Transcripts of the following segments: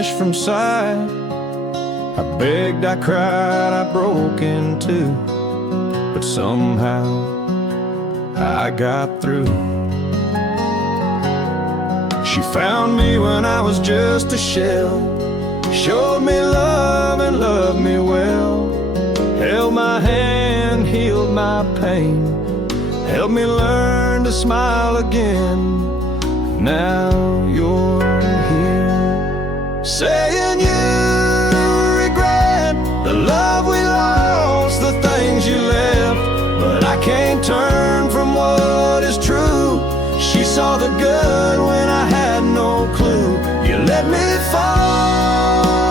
vanished from sight. I begged, I cried, I broke in two, but somehow I got through. She found me when I was just a shell, showed me love and loved me well, held my hand, healed my pain, helped me learn to smile again. Now you're here, saying you regret the love we lost, the things you left, but I can't turn from what is true. She saw the good when I had no clue. You let me fall,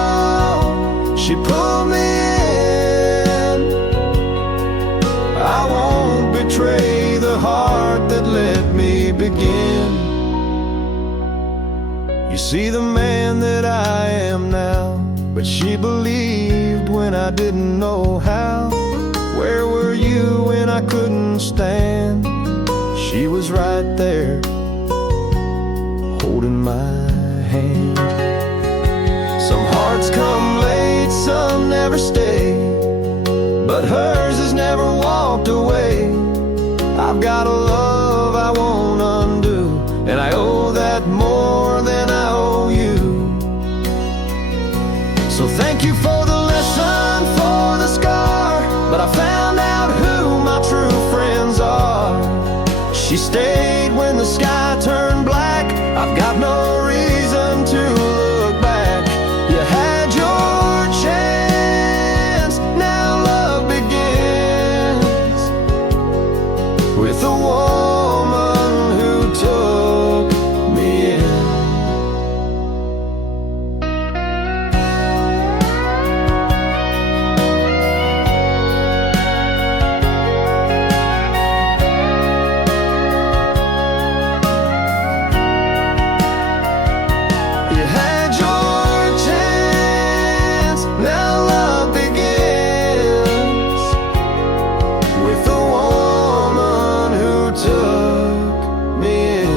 she pulled me in. I won't betray the heart that let me begin. You see the man that I am now, but she believed when I didn't know how. Where were you when I couldn't stand? She was right there, holding my hand. Some hearts come late, some never stay, but hers has never walked away. I've got a love I won't undo, and I owe that more than I owe you. So thank you for the lesson, for the scar, but I found out who my true friends are. She stayed when the sky turned black. I've got no reason to look back. You had your chance, now love begins with a woman who took me in. You had your chance, now love begins with a woman who took me in.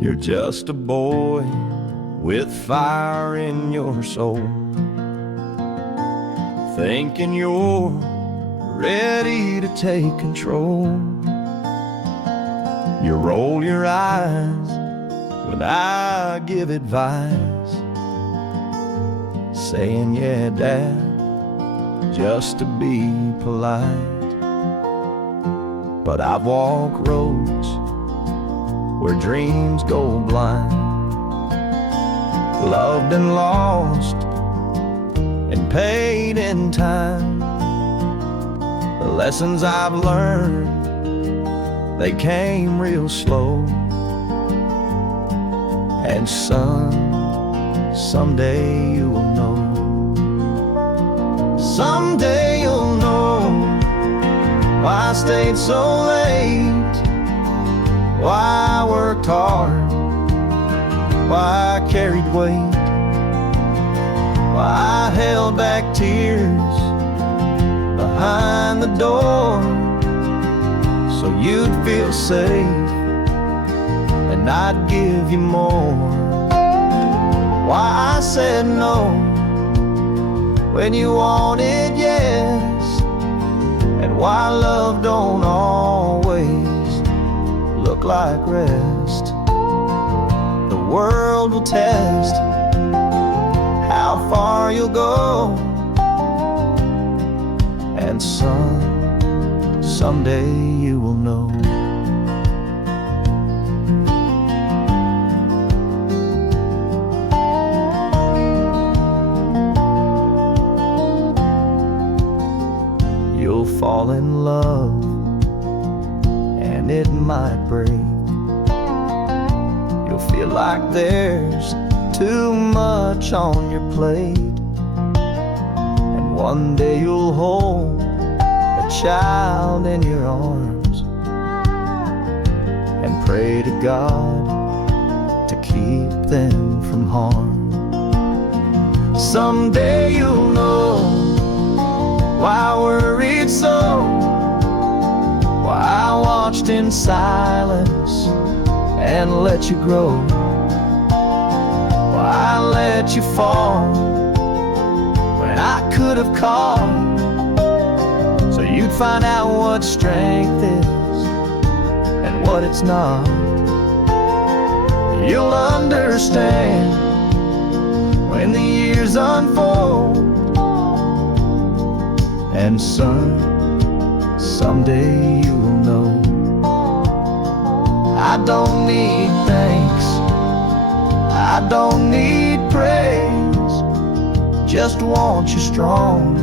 You're just a boy with fire in your soul, thinking you're ready to take control. You roll your eyes when I give advice, saying, yeah, Dad, just to be polite. But I've walked roads where dreams go blind, loved and lost and paid in time. The lessons I've learned, they came real slow. And son, someday you will know. Someday you'll know why I stayed so late, why I worked hard, why I carried weight, why I held back tears behind the door, so you'd feel safe and I'd give you more. Why I said no when you wanted yes, and why love don't always look like rest. The world will test how far you'll go, and son, someday you will know. You'll fall in love and it might break. You'll feel like there's too much on your plate, and one day you'll hold a child in your arms and pray to God to keep them from harm. Someday you'll know why I worried so, why I watched in silence and let you grow, why I let you fall when I could have called, so you'd find out what strength is and what it's not. You'll understand when the years unfold. And son, someday you will know. I don't need thanks, I don't need praise, just want you strong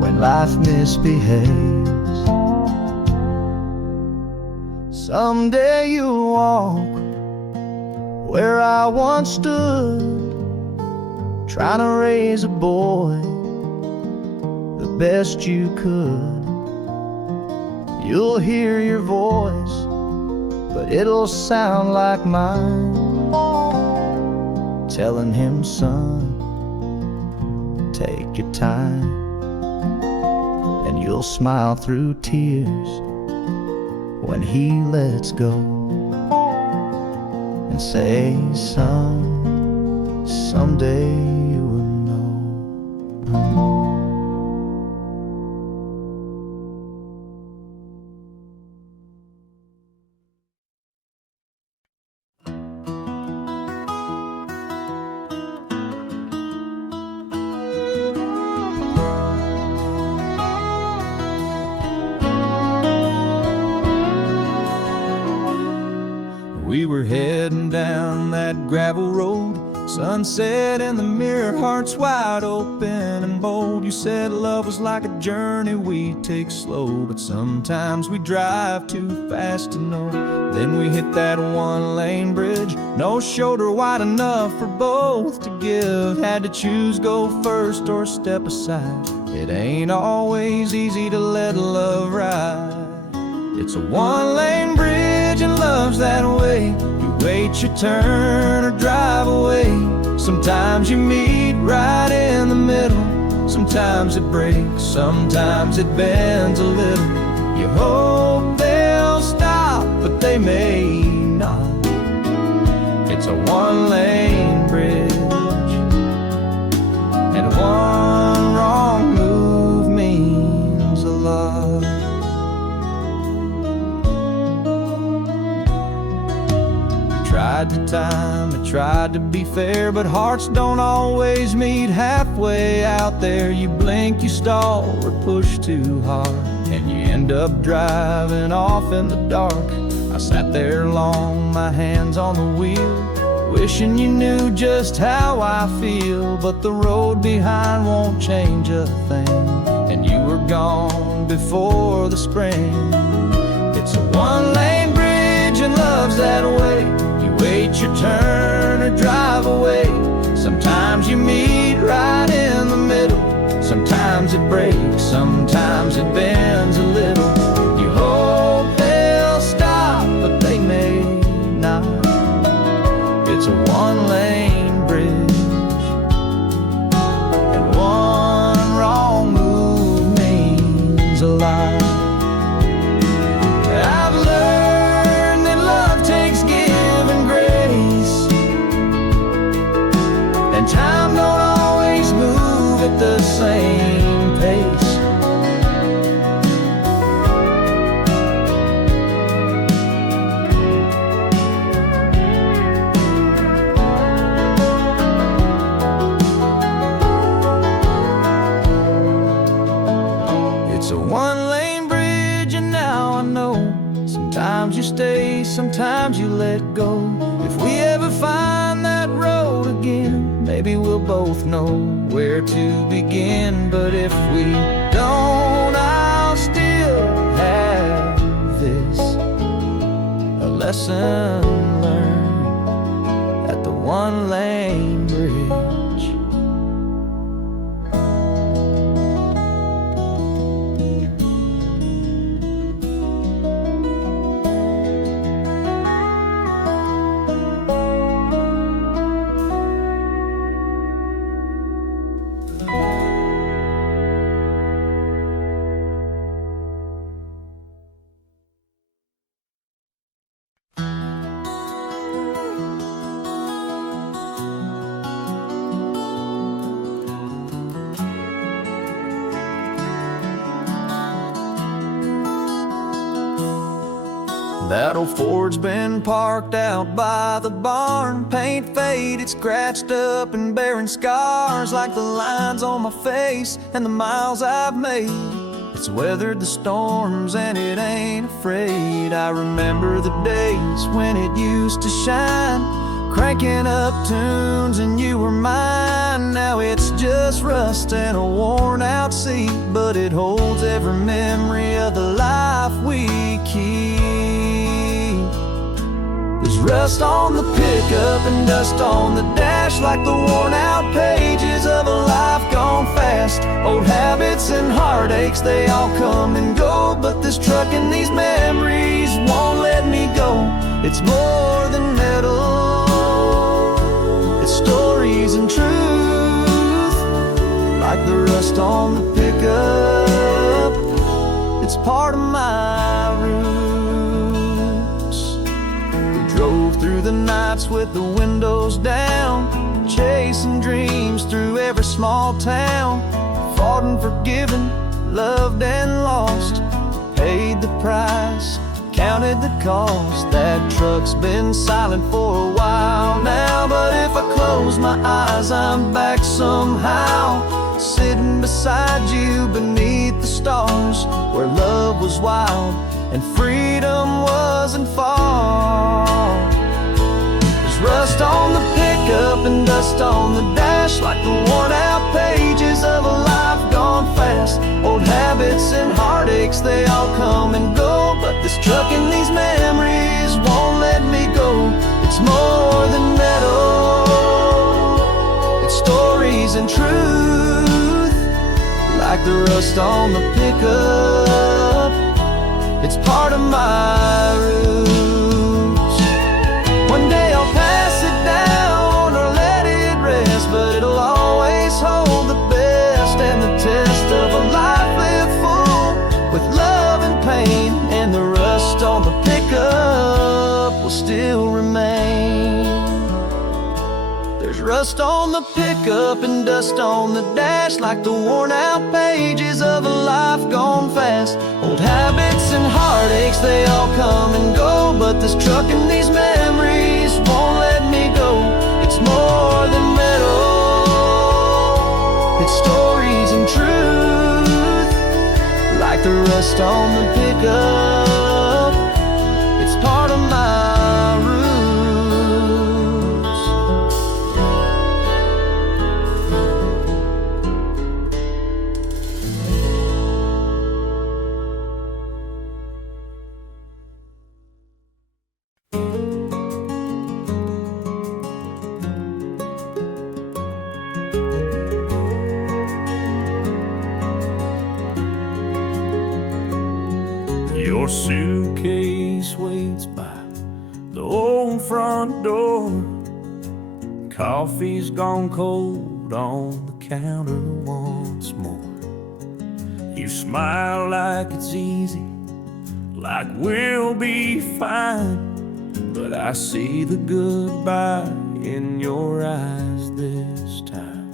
when life misbehaves. Someday you'll walk where I once stood, trying to raise a boy the best you could. You'll hear your voice, but it'll sound like mine, telling him, son, take your time. And you'll smile through tears when he lets go, and say, son, someday you will know. We were heading down that gravel road, sunset in the mirror, hearts wide open and bold. You said love was like a journey we take slow, but sometimes we drive too fast to know. Then we hit that one-lane bridge, no shoulder wide enough for both to give. Had to choose, go first or step aside. It ain't always easy to let love ride. It's a one-lane bridge and love's that way. You wait your turn or drive away. Sometimes you meet right in the middle. Sometimes it breaks, sometimes it bends a little. You hope they'll stop, but they may not. It's a one-lane bridge, and one wrong move means a lot. Tried to time, I tried to be fair, but hearts don't always meet halfway out there. You blink, you stall, or push too hard, and you end up driving off in the dark. I sat there long, my hands on the wheel, wishing you knew just how I feel. But the road behind won't change a thing, and you were gone before the spring. It's a one-lane bridge and love's that way. Wait your turn or drive away. Sometimes you meet right in the middle. Sometimes it breaks, sometimes it bends a little. You hope they'll stop, but they may not. It's a one-lane bridge, and one wrong move means a lot. I've learned that love takes give and grace, and time don't always move at the same pace. It's a one-lane bridge, and now I know. Sometimes you stay, sometimes you let go. If we ever find that road again, maybe we'll both know where to begin. But if we don't, I'll still have this lesson learned at the one-lane bridge. That old Ford's been parked out by the barn, paint faded, scratched up and bearing scars like the lines on my face and the miles I've made. It's weathered the storms and it ain't afraid. I remember the days when it used to shine, cranking up tunes and you were mine. Now it's just rust and a worn out seat, but it holds every memory of the life we keep. There's rust on the pickup and dust on the dash, like the worn out pages of a life gone fast. Old habits and heartaches, they all come and go, but this truck and these memories won't let me go. It's more than metal, it's stories and truth, like the rust on the pickup. It's part of my roots. Drove through the nights with the windows down, chasing dreams through every small town. Fought and forgiven, loved and lost, paid the price, counted the cost. That truck's been silent for a while now, but if I close my eyes, I'm back somehow, sitting beside you beneath the stars, where love was wild and freedom wasn't far. There's rust on the pickup and dust on the dash, like the worn out pages of a life gone fast. Old habits and heartaches, they all come and go, but this truck and these memories won't let me go. It's more than metal, it's stories and truth, like the rust on the pickup. It's part of my roots. One day I'll pass it down or let it rest, but it'll always hold the best and the test of a life lived full with love and pain, and the rust on the pickup will still remain. There's rust on the pickup and dust on the dash, like the worn out pages of a life gone fast. Old habits and heartaches, they all come and go, but this truck and these memories won't let me go. It's more than metal, it's stories and truth, like the rust on the pickup. It's part of my roots. Your suitcase waits by the old front door. Coffee's gone cold on the counter once more. You smile like it's easy, like we'll be fine, but I see the goodbye in your eyes this time.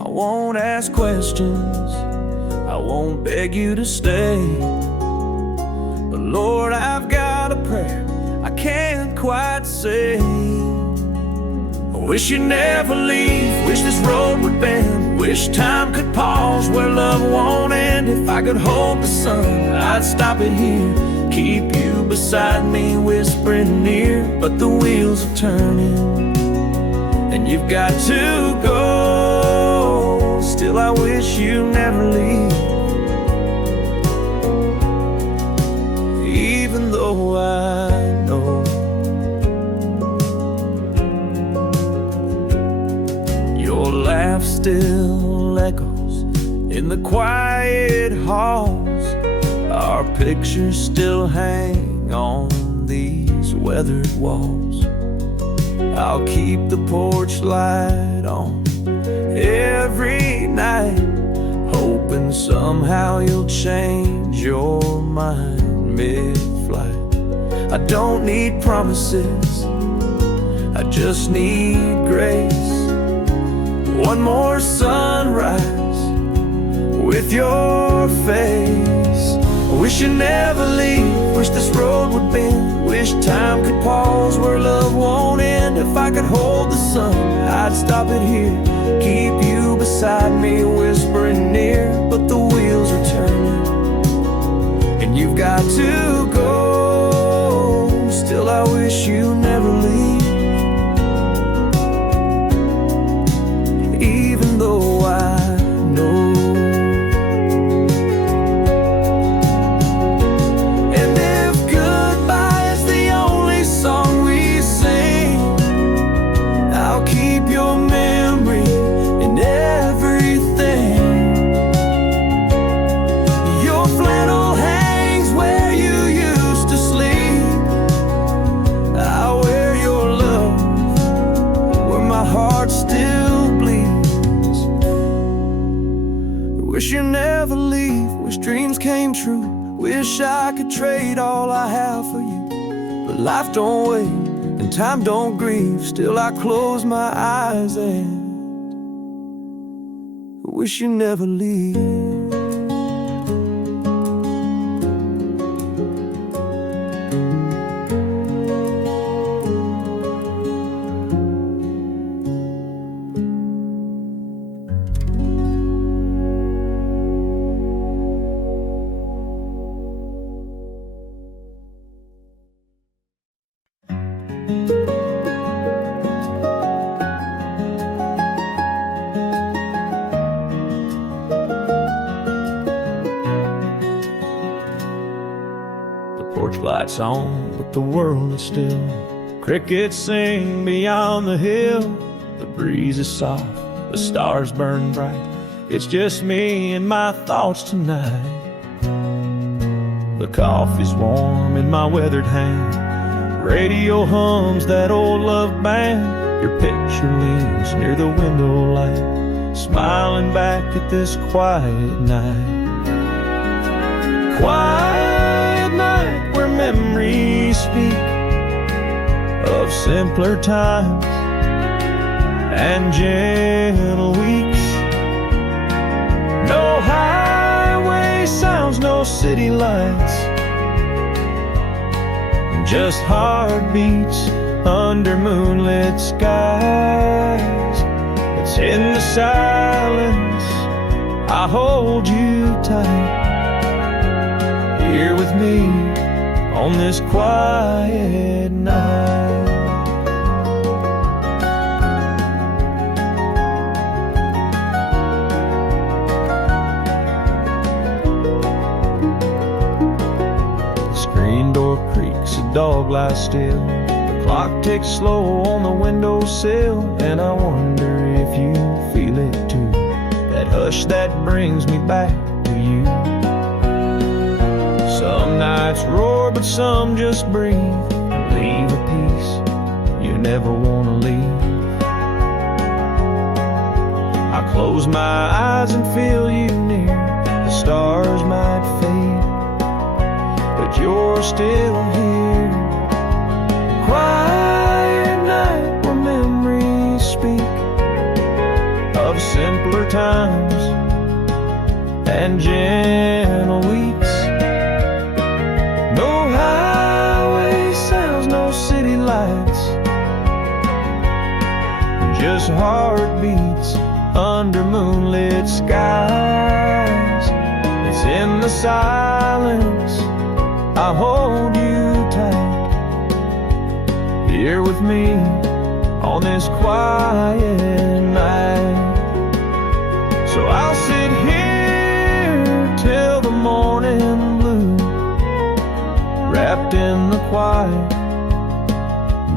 I won't ask questions, I won't beg you to stay, but Lord, I've got a prayer I can't quite say. I wish you'd never leave, wish this road would bend, wish time could pause where love won't end. If I could hold the sun, I'd stop it here, keep you beside me, whispering near. But the wheels are turning, and you've got to go. Still, I wish you never leave, even though I know still echoes in the quiet halls. Our pictures still hang on these weathered walls. I'll keep the porch light on every night, hoping somehow you'll change your mind mid-flight. I don't need promises, I just need grace. One more sunrise with your face. I wish you'd never leave, wish this road would bend, wish time could pause where love won't end. If I could hold the sun, I'd stop it here, keep you beside me, whispering near. But the wheels are turning, and you've got to go. Still I wish you never leave, even though I know. And if goodbye is the only song we sing, I'll keep your memory in everything. Your flannel hangs where you used to sleep, I'll wear your love where my heart still bleeds. Wish you never leave, wish dreams came true, wish I could trade all I have for you. But life don't wait and time don't grieve, still I close my eyes and wish you never leave. Porch lights on, but the world is still. Crickets sing beyond the hill. The breeze is soft, the stars burn bright. It's just me and my thoughts tonight. The coffee's warm in my weathered hand. Radio hums that old love band. Your picture leans near the window light, smiling back at this quiet night. Quiet night where memories speak of simpler times and gentle weeks. No highway sounds, no city lights, just heartbeats under moonlit skies. It's in the silence I hold you tight, here with me on this quiet night. The screen door creaks, a dog lies still. The clock ticks slow on the windowsill, and I wonder if you feel it too. That hush that brings me back to you. Some nights roar, but some just breathe, leave a piece you never want to leave. I close my eyes and feel you near. The stars might fade, but you're still here. Quiet night where memories speak of simpler times and gentle weeks. No highway sounds, no city lights, just heartbeats under moonlit skies. It's in the silence I hold you tight, here with me on this quiet night. So I'll sit here till the morning blue, wrapped in the quiet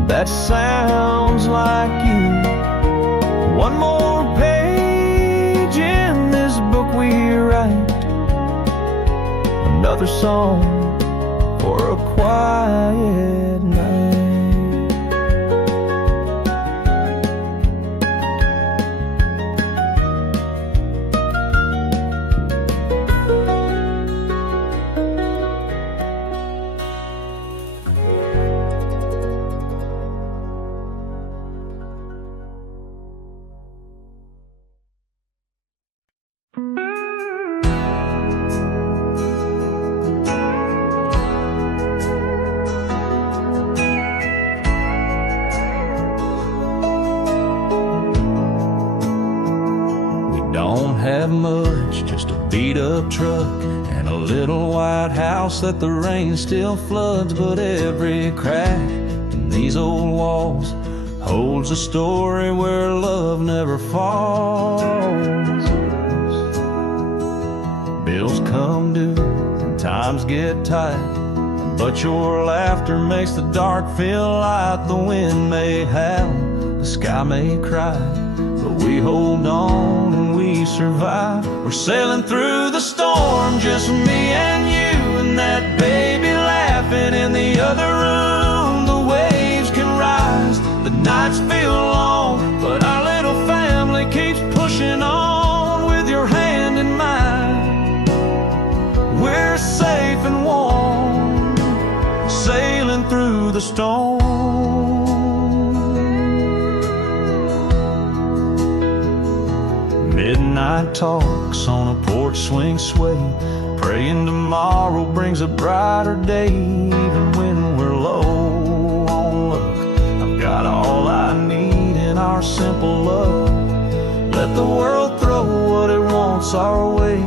that sounds like you. One more page another song for a quiet night. Don't have much, just a beat-up truck and a little white house that the rain still floods. But every crack in these old walls holds a story where love never falls. Bills come due and times get tight, but your laughter makes the dark feel light. The wind may howl, the sky may cry, but we hold on and we survive. We're sailing through the storm, just me and you and that baby laughing in the other room. The waves can rise, the nights feel long, but our little family keeps pushing on. With your hand in mine, we're safe and warm, sailing through the storm. Midnight talks on a porch swing sway, praying tomorrow brings a brighter day. Even when we're low on luck, I've got all I need in our simple love. Let the world throw what it wants our way.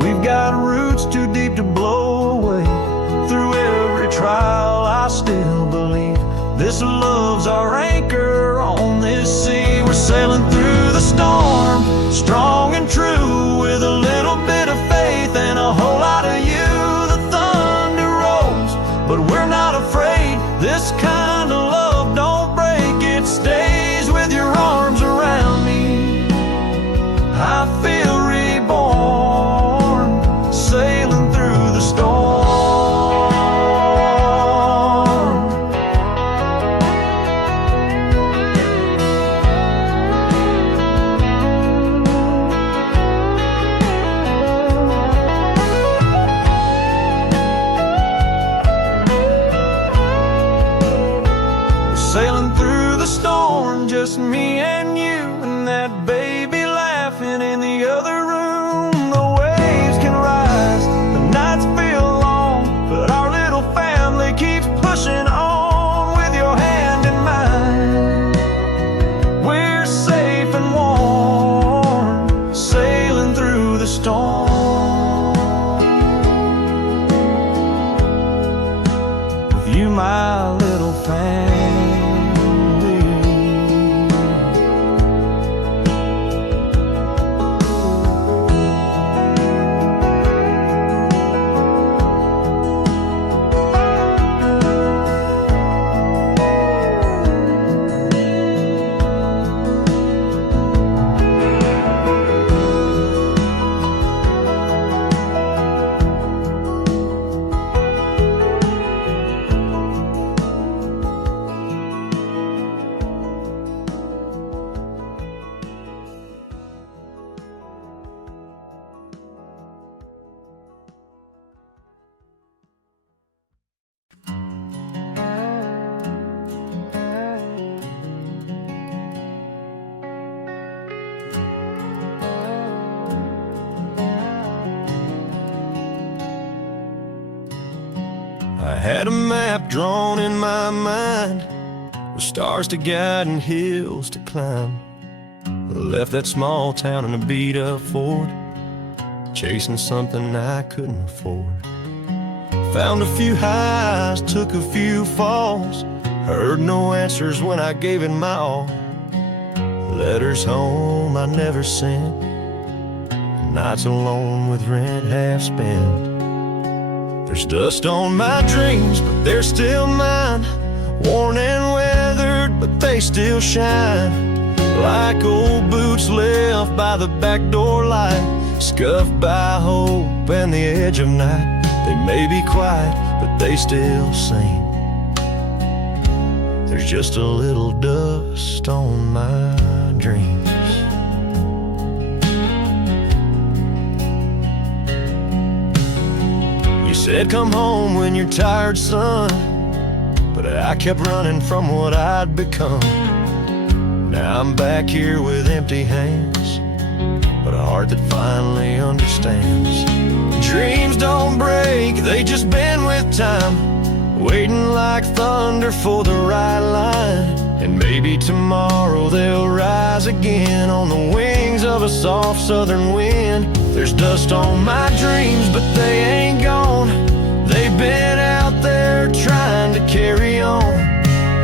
We've got roots too deep to blow away. Through every trial I still believe this love's our anchor on this sea. We're sailing through the storm, strong and true, with a little bit of faith and a whole lot of you. The thunder rolls, but we're not afraid. This kind of love don't break, it stays. With your arms around me, I feel reborn, sailing through the storm. Sailing through the storm, just me and you and that baby laughing in the other room. The waves can rise, the nights feel long, but our little family keeps pushing on. With your hand in mine, we're safe and warm, sailing through the storm. With you, my little family. I had a map drawn in my mind, with stars to guide and hills to climb. I left that small town in a beat-up Ford, chasing something I couldn't afford. Found a few highs, took a few falls, heard no answers when I gave it my all. Letters home I never sent, nights alone with rent half spent. There's dust on my dreams, but they're still mine. Worn and weathered, but they still shine. Like old boots left by the back door light, scuffed by hope and the edge of night. They may be quiet, but they still sing. There's just a little dust on my dreams. You said come home when you're tired, son, but I kept running from what I'd become. Now I'm back here with empty hands, but a heart that finally understands. Dreams don't break, they just bend with time, waiting like thunder for the right line. And maybe tomorrow they'll rise again on the wings of a soft southern wind. There's dust on my dreams, but they ain't gone. They've been out there trying to carry on,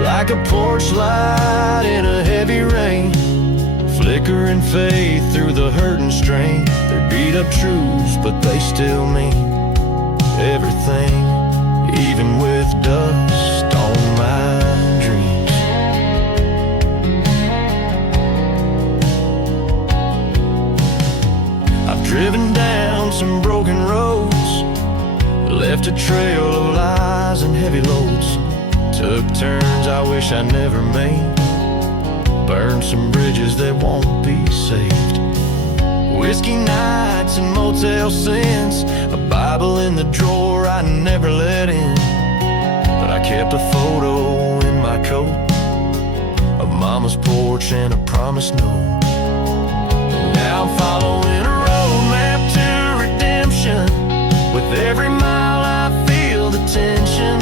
like a porch light in a heavy rain, flickering faith through the hurt and strain. They're beat up truths, but they still mean everything, even with dust on my dreams. I've driven down some broken roads, left a trail of lies and heavy loads, took turns I wish I never made, burned some bridges that won't be saved. Whiskey nights and motel sins, a Bible in the drawer I never let in, but I kept a photo in my coat of Mama's porch and a promised note. Now I'm following a roadmap to redemption. With every mile I feel the tension.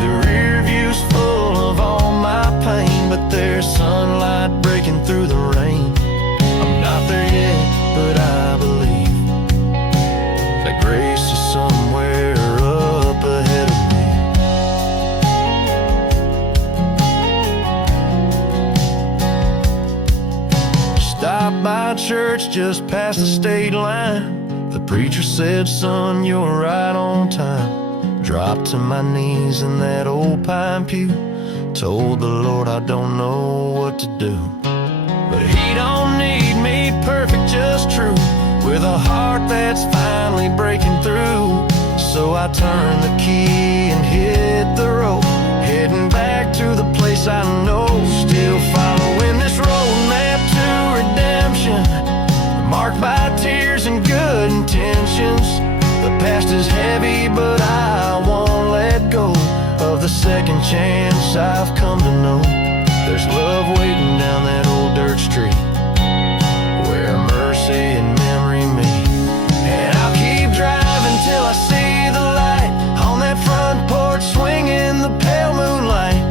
The rear view's full of all my pain, but there's sunlight breaking through the rain. I'm not there yet, but I believe that grace is somewhere up ahead of me. Stopped by church just past the state line. The preacher said, son, you're right on time. Dropped to my knees in that old pine pew, told the Lord I don't know what to do, but He don't need me perfect, just true, with a heart that's finally breaking through. So I turned the key and hit the road, heading back to the place I know. Still following this roadmap to redemption, marked by tears and good intentions. The past is heavy, but I won't let go of the second chance I've come to know. There's love waiting down that old dirt street, where mercy and memory meet. And I'll keep driving till I see the light on that front porch, swinging the pale moonlight.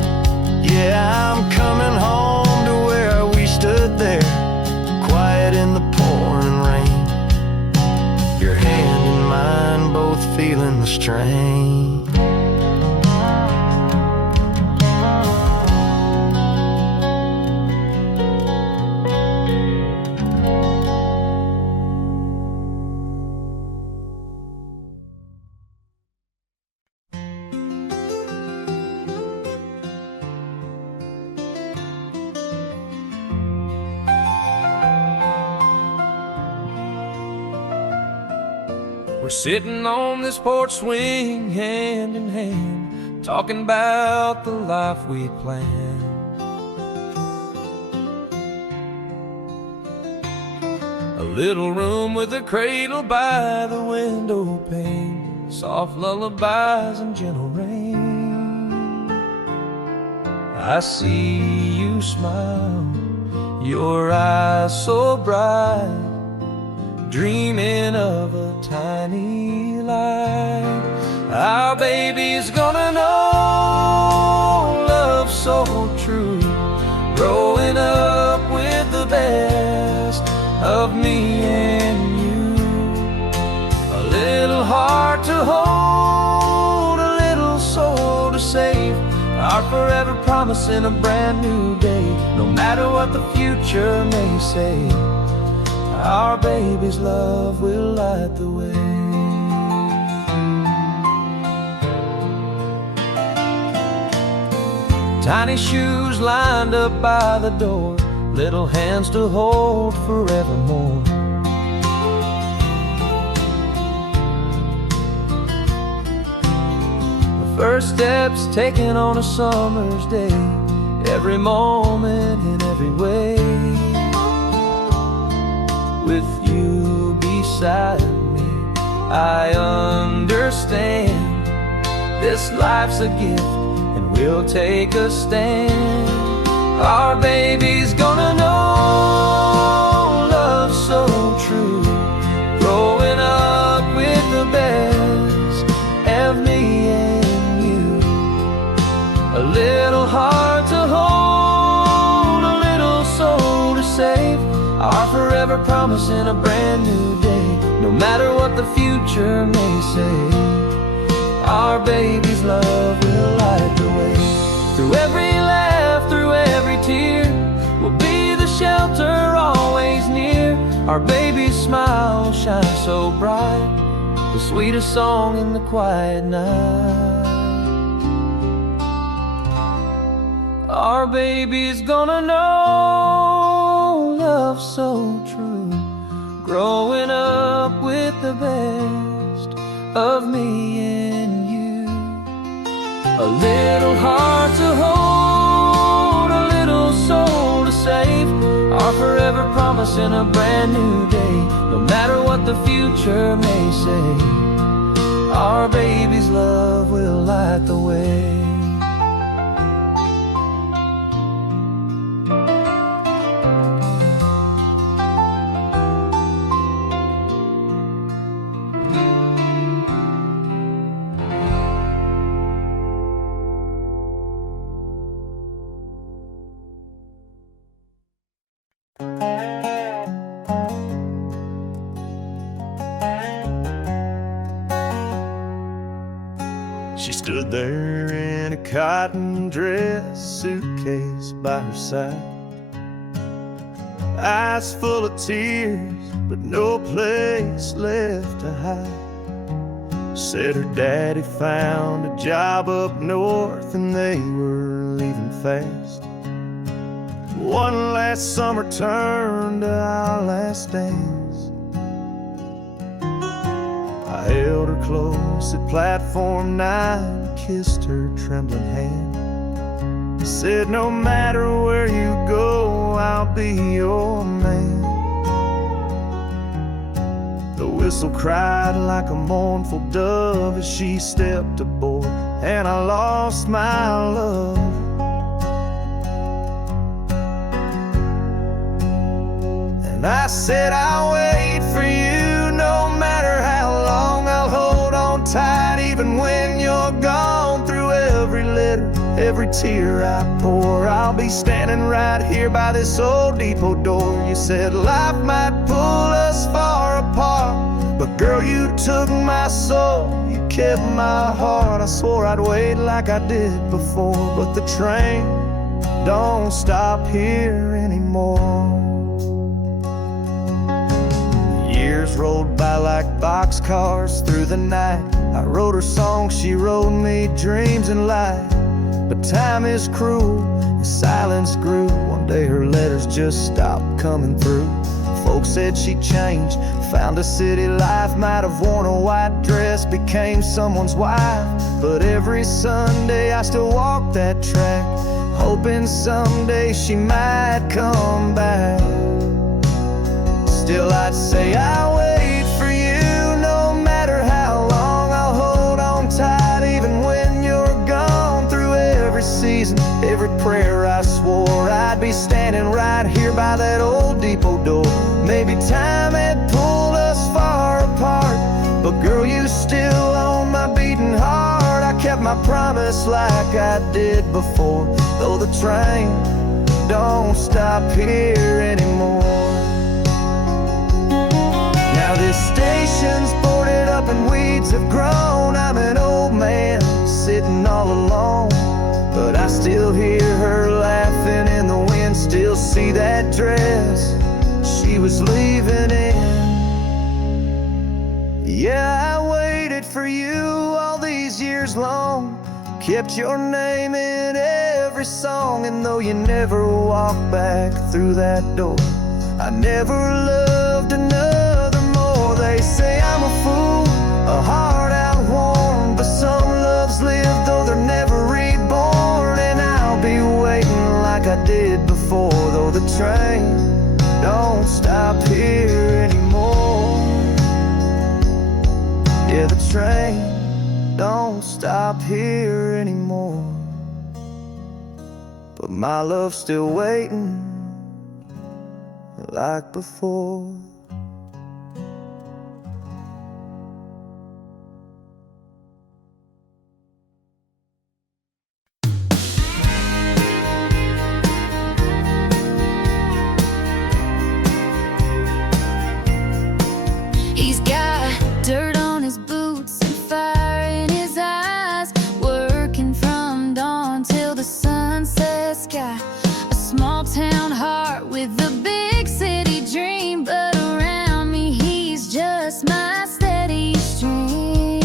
Yeah, I'm coming home to where we stood there, quiet in the pouring rain. Your hand in mine, both feeling the strain. We're sitting on this porch swing, hand in hand, talking about the life we planned. A little room with a cradle by the window pane, soft lullabies and gentle rain. I see you smile, your eyes so bright, dreaming of a tiny light. Our baby's gonna know love so true, growing up with the best of me and you. A little heart to hold, a little soul to save, our forever promise in a brand new day. No matter what the future may say, our baby's love will light the way. Tiny shoes lined up by the door, little hands to hold forevermore. First steps taken on a summer's day, every moment in every way. With you beside me, I understand this life's a gift and we'll take a stand. Our baby's gonna know love so true, growing up with the best of me and you. A little heart to hold, a little soul to save, our forever promise in a brand new day. No matter what the future may say, our baby's love will light the way. Through every laugh, through every tear, we'll be the shelter always near. Our baby's smile shines so bright, the sweetest song in the quiet night. Our baby's gonna know love so true, growing up with the best of me and you. A little heart to hold, a little soul to save, our forever promise in a brand new day. No matter what the future may say, our baby's love will light the way. She stood there in a cotton dress, suitcase by her side, eyes full of tears, but no place left to hide. Said her daddy found a job up north and they were leaving fast. One last summer turned to our last dance. I held her close at platform 9, kissed her trembling hand, said no matter where you go, I'll be your man. The whistle cried like a mournful dove as she stepped aboard, and I lost my love. And I said I'll wait for you, no matter how long, I'll hold on tight even when you're gone. Through every letter, every tear I pour, I'll be standing right here by this old depot door. You said life might pull us far apart, but girl, you took my soul, you kept my heart. I swore I'd wait like I did before, but the train don't stop here anymore. Years rolled by like boxcars through the night. I wrote her songs, she wrote me dreams and light. But time is cruel, and silence grew. One day her letters just stopped coming through. Folks said she changed, found a city life, might have worn a white dress, became someone's wife. But every Sunday I still walk that track, hoping someday she might come back. Still I'd say I'll wait for you, no matter how long, I'll hold on tight even when you're gone. Through every season, every prayer, I swore I'd be standing right here by that old depot door. Maybe time had pulled us far apart, but girl, you still own my beating heart. I kept my promise like I did before, though the train don't stop here anymore. Now this station's boarded up and weeds have grown. I'm an old man sitting all alone, but I still hear her laughing in the wind, still see that dress she was leaving in. Yeah, I waited for you all these years long, kept your name in every song, and though you never walked back through that door, I never loved another more. They say I'm a fool, a heart outworn, but some loves lived did before. Though the train don't stop here anymore. Yeah, the train don't stop here anymore. But my love's still waiting like before. He's got dirt on his boots and fire in his eyes, working from dawn till the sunset sky. A small town heart with a big city dream, but around me he's just my steady stream.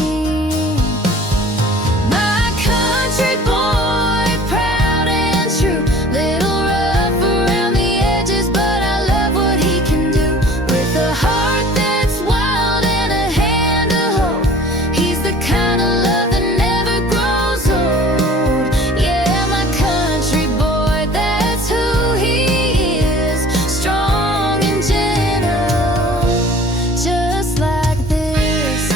My country boy, proud and true, little rough around the edges, but I love what he can do. With a heart that's wild and a hand to hold, he's the kind of love that never grows old. Yeah, my country boy, that's who he is, strong and gentle, just like this.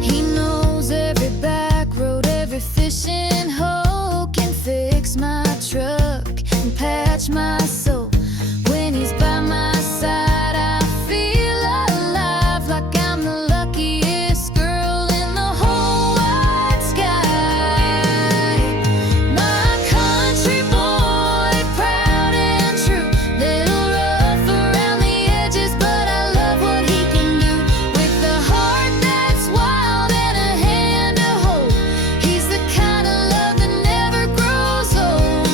He knows every back road, every fishing hole, can fix my truck and patch my soul. When he's by my side, I feel alive, like I'm the luckiest girl in the whole wide sky. My country boy, proud and true, little rough around the edges, but I love what he can do. With a heart that's wild and a hand to hold, he's the kind of love that never grows old.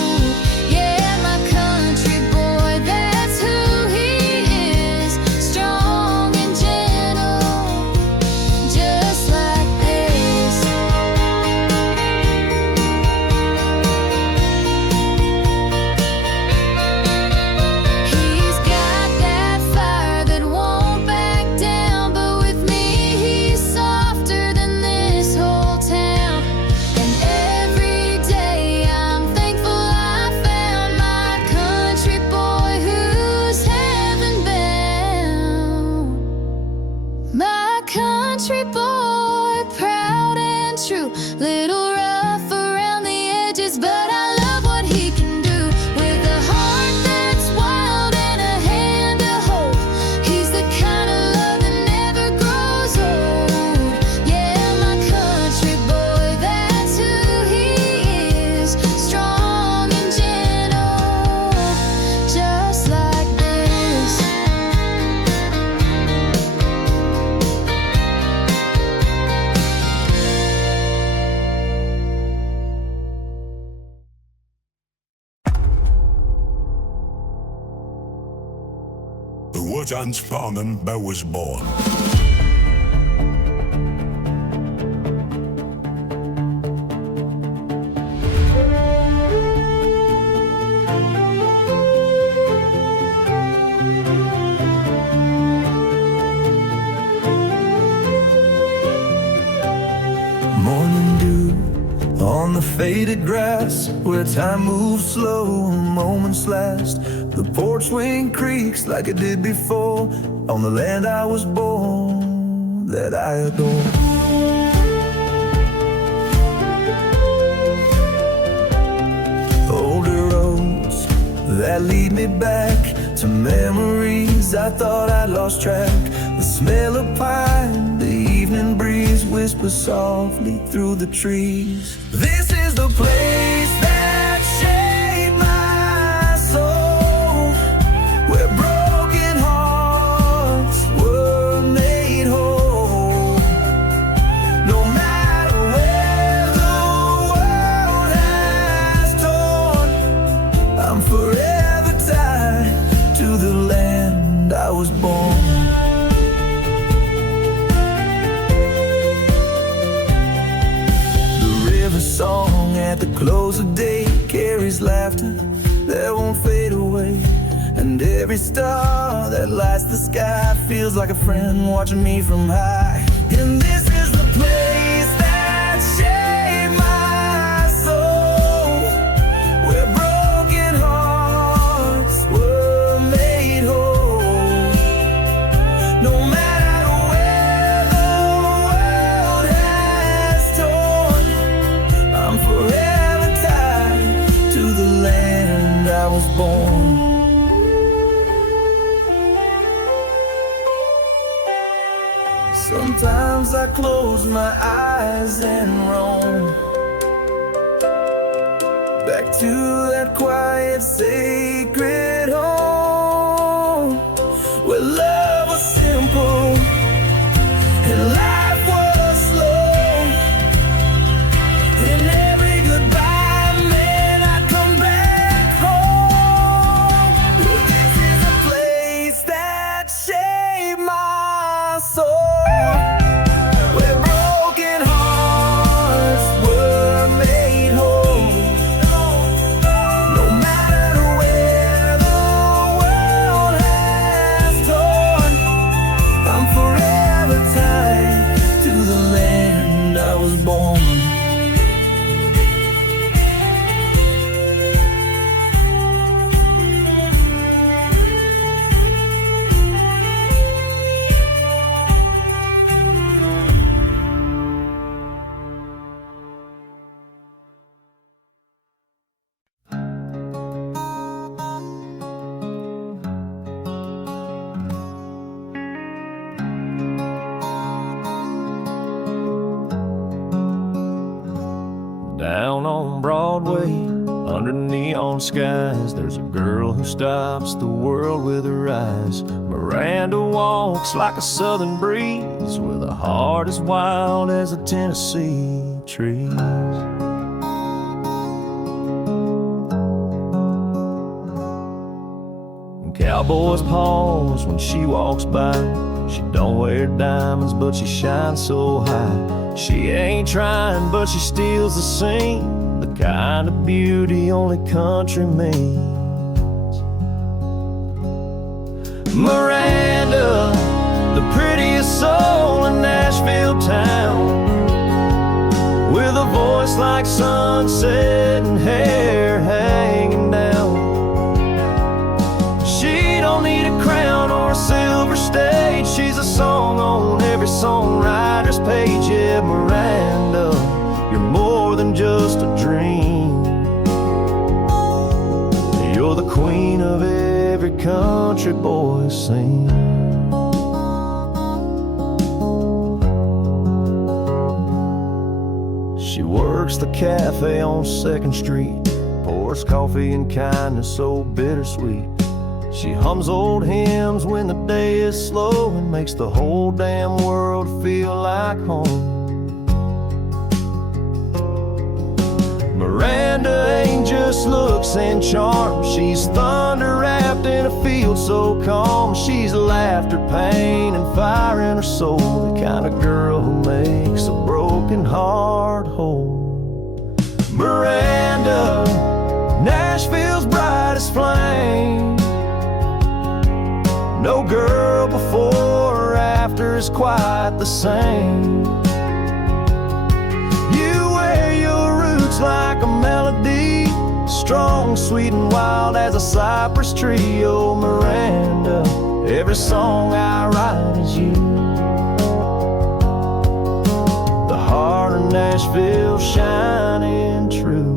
Yeah, my country boy, that's who he is, strong and gentle, just like this. He's got that fire that won't back down, but with me he's softer than this whole town. And every day I'm thankful I found my country boy who's heaven bound. My country boy, proud and true, little rough around the edges, but I love what he can do. With a heart that's wild and a hand to hold, he's the kind of love that never grows old. Yeah, my country boy, that's who he is, strong and gentle, just like this. The woods unsponnen, Bo was born. Morning dew on the faded grass, where time moves slow, moments last. The porch swing creaks like it did before, on the land I was born, that I adore. Older roads that lead me back to memories I thought I'd lost track. The smell of pine, the evening breeze whispers softly through the trees. This is the place that shaped my soul, where broken hearts were made whole. No matter where the world has torn, I'm forever tied to the land I was born. Song at the close of day carries laughter that won't fade away, and every star that lights the sky feels like a friend watching me from high. And this is the place that shaped my soul, where broken hearts were made whole. No matter where the world has torn, I'm forever tied to the land I was born. Sometimes I close my eyes and roam back to that quiet, sacred home, where love was simple and life was slow. And every goodbye meant I'd come back home. This is a place that shaped my soul. Down on Broadway, under neon skies, there's a girl who stops the world with her eyes. Miranda walks like a southern breeze, with a heart as wild as the Tennessee trees. And cowboys pause when she walks by. She don't wear diamonds, but she shines so high. She ain't trying, but she steals the scene, the kind of beauty only country means. Miranda, the prettiest soul in Nashville town, with a voice like sunset and hair hanging down. She don't need a crown or a silver stage, she's a song on every songwriter's page. Yeah, Miranda, you're more than just a dream. You're the queen of every country boy's scene. She works the cafe on 2nd Street, pours coffee and kindness so bittersweet. She hums old hymns when the day is slow and makes the whole damn world feel like home. Miranda ain't just looks and charm, she's thunder wrapped in a field so calm. She's laughter, pain, and fire in her soul, the kind of girl who makes a broken heart whole. Miranda, Nashville's brightest flame. No girl before or after is quite the same. You wear your roots like a melody, strong, sweet, and wild as a cypress tree. Oh, Miranda, every song I write is you. The heart of Nashville shining true.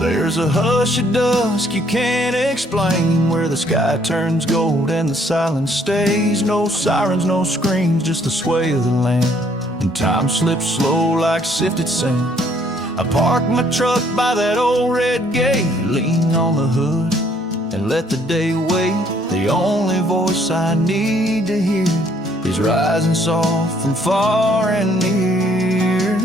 There's a hush at dusk you can't explain, where the sky turns gold and the silence stays. No sirens, no screams, just the sway of the land, and time slips slow like sifted sand. I park my truck by that old red gate, lean on the hood and let the day wait. The the only voice I need to hear is rising soft from far and near.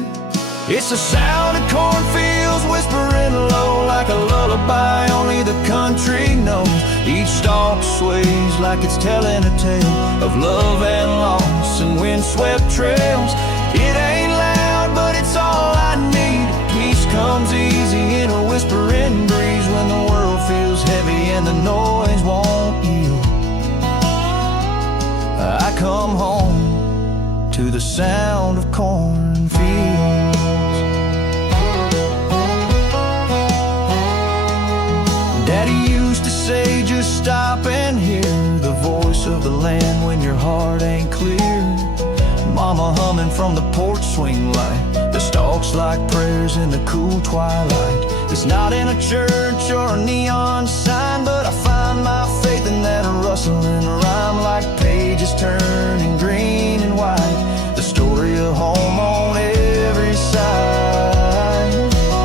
It's the sound of cornfields whispering low like a lullaby only the country knows. Each stalk sways like it's telling a tale of love and loss and windswept trails. It ain't loud, but it's all I need. Peace comes easy in a whispering breeze when the world feels heavy and the noise won't yield. I come home to the sound of cornfields. Daddy used to say, just stop and hear the voice of the land when your heart ain't clear. Mama humming from the porch swing light, the stalks like prayers in the cool twilight. It's not in a church or a neon sign, but I find my faith in that rustling rhyme, like pages turning green and white, the story of home on every side.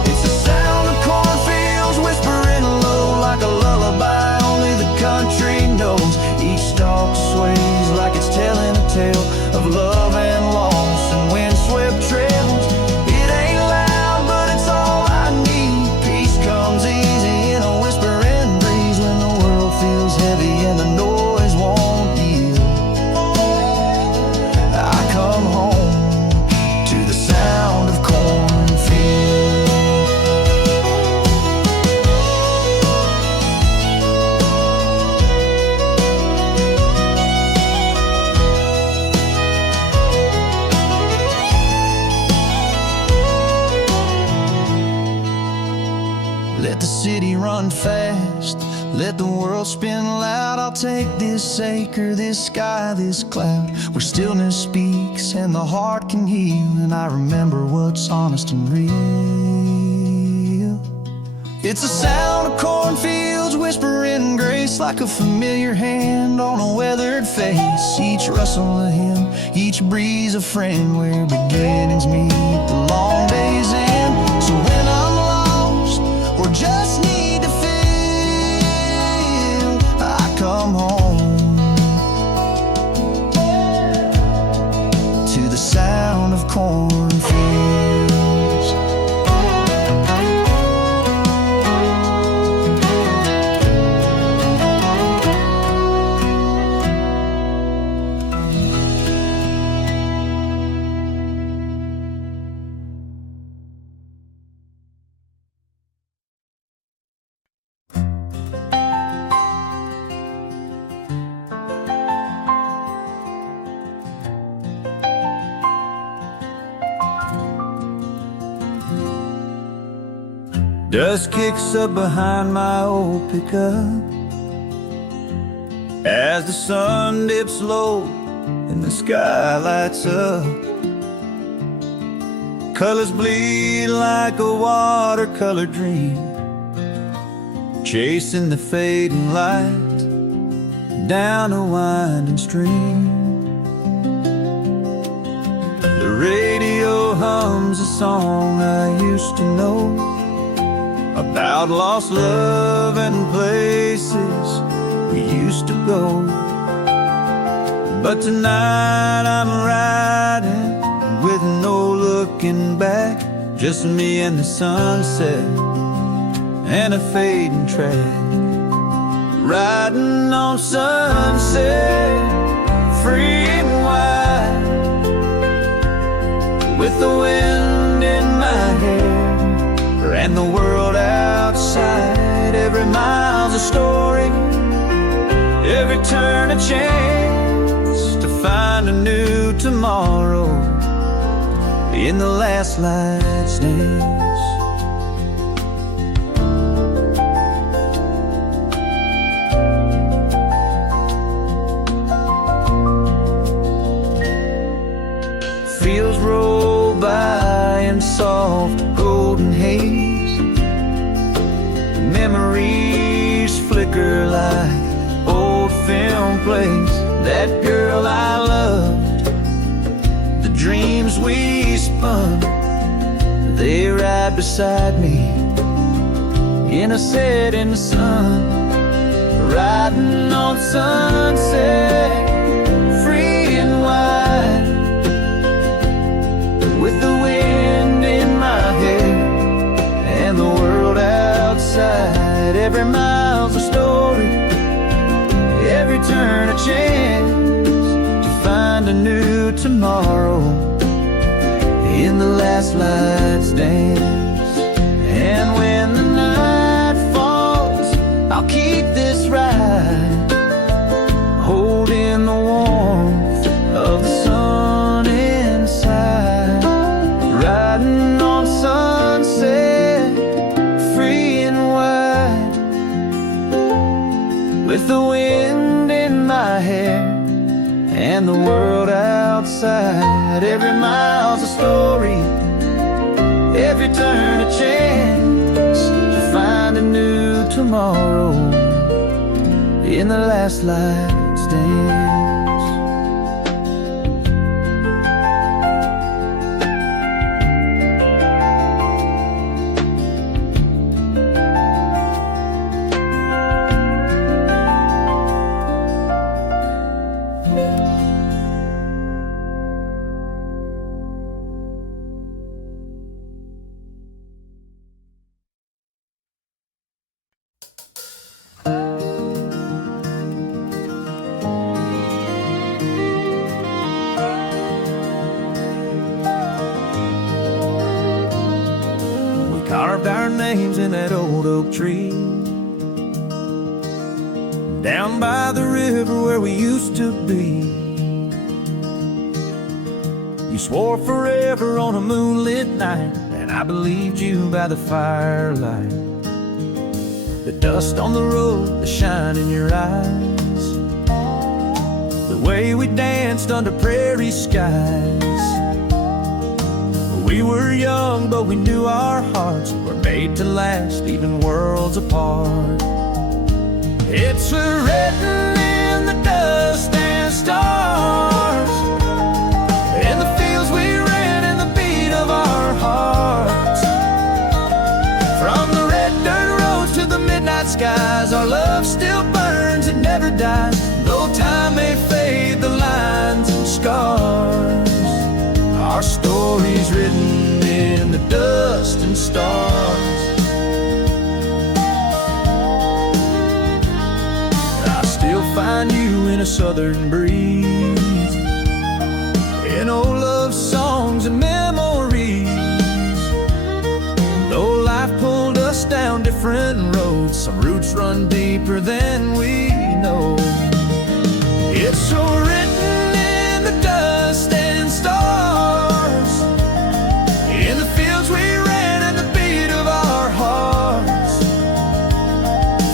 It's the sound of cornfields whispering low like a lullaby only the country knows. Each stalk sways like it's telling a tale of love and loss and windswept trails. It ain't loud, but it's all I need. Peace comes easy in a whispering breeze when the world feels heavy and the noise won't yield. I come home to the sound of cornfields. Let the city run fast, let the world spin loud. I'll take this acre, this sky, this cloud, where stillness speaks and the heart can heal, and I remember what's honest and real. It's the sound of cornfields whispering grace like a familiar hand on a weathered face. Each rustle a hymn, each breeze a friend, where beginnings meet the long day's end. So when I'm lost or just need to feel, I come home to the sound of cornfields. Dust kicks up behind my old pickup as the sun dips low and the sky lights up. Colors bleed like a watercolor dream, chasing the fading light down a winding stream. The radio hums a song I used to know, about lost love and places we used to go. But tonight I'm riding with no looking back, just me and the sunset and a fading track. Riding on sunset, free and wide, with the wind in my hair and the world outside. Every mile's a story, every turn a chance to find a new tomorrow in the last light's dance. Fields roll by in soft golden haze, memories flicker like old film plays. That girl I loved, the dreams we spun, they ride beside me in a setting sun. Riding on on sunset, free and wide, with the wind in my hair and the world outside. Every mile's a story, every turn a chance to find a new tomorrow in the last light's dance. And when the night falls, I'll keep this ride, holding the warmth of the sun inside, riding on sunset, free and wide, with the wind in my hair and the world outside. Every mile's a story, every turn a chance to find a new tomorrow in the last light's dance. Carved our names in that old oak tree down by the river where we used to be. You swore forever on a moonlit night, and I believed you by the firelight. The dust on the road, the shine in your eyes, the way we danced under prairie skies. We were young, but we knew our hearts were made to last, even worlds apart. It's written in the dust and stars, in the fields we ran and the beat of our hearts. From the red dirt roads to the midnight skies, our love still burns, it never dies. Though time may fade the lines and scars, our story's written in the dust and stars. I still find you in a southern breeze, in old love songs and memories. Though life pulled us down different roads, some roots run deeper than we know. It's so written in the dust and stars, in the fields we ran and the beat of our hearts.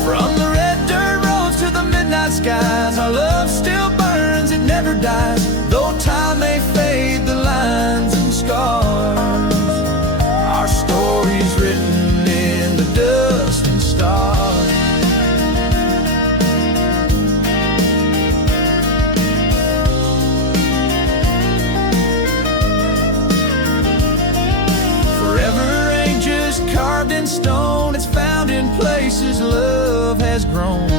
From the red dirt roads to the midnight skies, our love still burns, it never dies. Though time may fade the lines and scars, our story's written in the dust and stars. Carved in stone, it's found in places love has grown.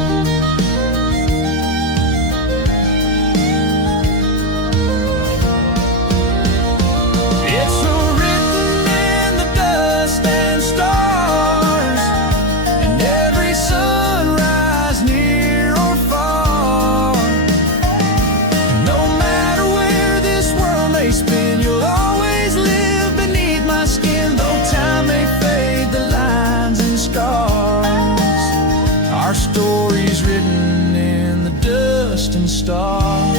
It's written in the dust and stars, and every sunrise near or far. No matter where this world may spin, you'll always live beneath my skin. Though time may fade the lines and scars, our story's written in the dust and stars.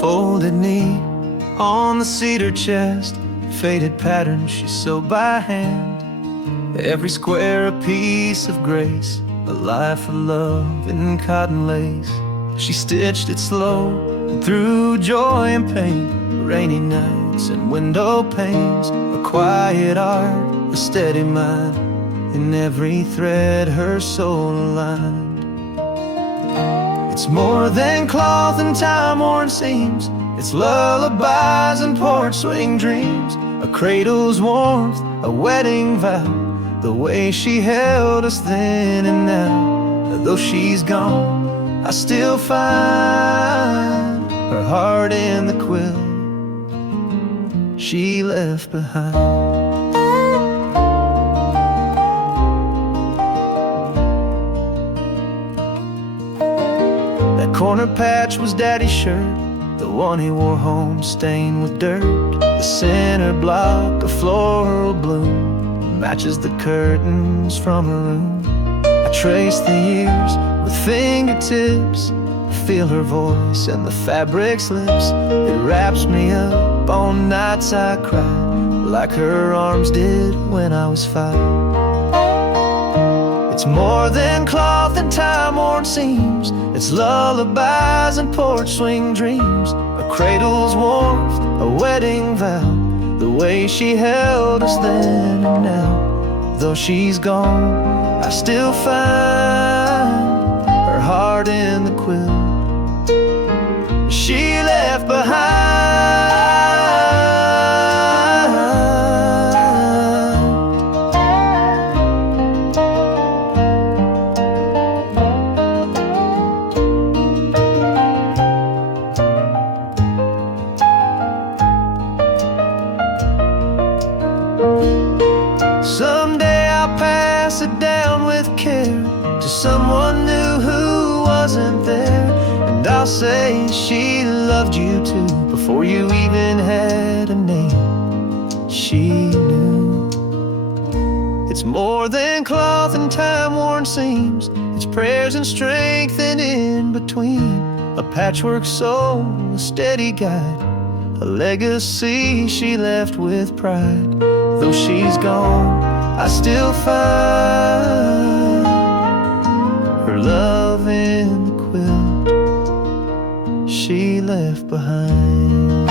Folded knee on the cedar chest, faded pattern she sewed by hand. Every square a piece of grace, a life of love in cotton lace. She stitched it slow through joy and pain, rainy nights and window panes, a quiet art, a steady mind, in every thread her soul aligned. It's more than cloth and time-worn seams, it's lullabies and porch swing dreams, a cradle's warmth, a wedding vow, the way she held us then and now. Though she's gone, I still find her heart in the quilt she left behind. That corner patch was Daddy's shirt, the one he wore home stained with dirt. The center block, a floral bloom, matches the curtains from her room. I trace the years with fingertips, feel her voice and the fabric's lips. It wraps me up on nights I cried, like her arms did when I was 5. It's more than cloth and time-worn seams, it's lullabies and porch swing dreams, a cradle's warmth, a wedding vow, the way she held us then and now. Though she's gone, I still find her heart in the quilt she left behind. Someday I'll pass it down with care to someone new who wasn't there, and I'll say she loved you too before you even had a name. She knew. It's more than cloth and time-worn seams, it's prayers and strength and in between, a patchwork soul, a steady guide, a legacy she left with pride. Though she's gone, I still find her love in the quilt she left behind.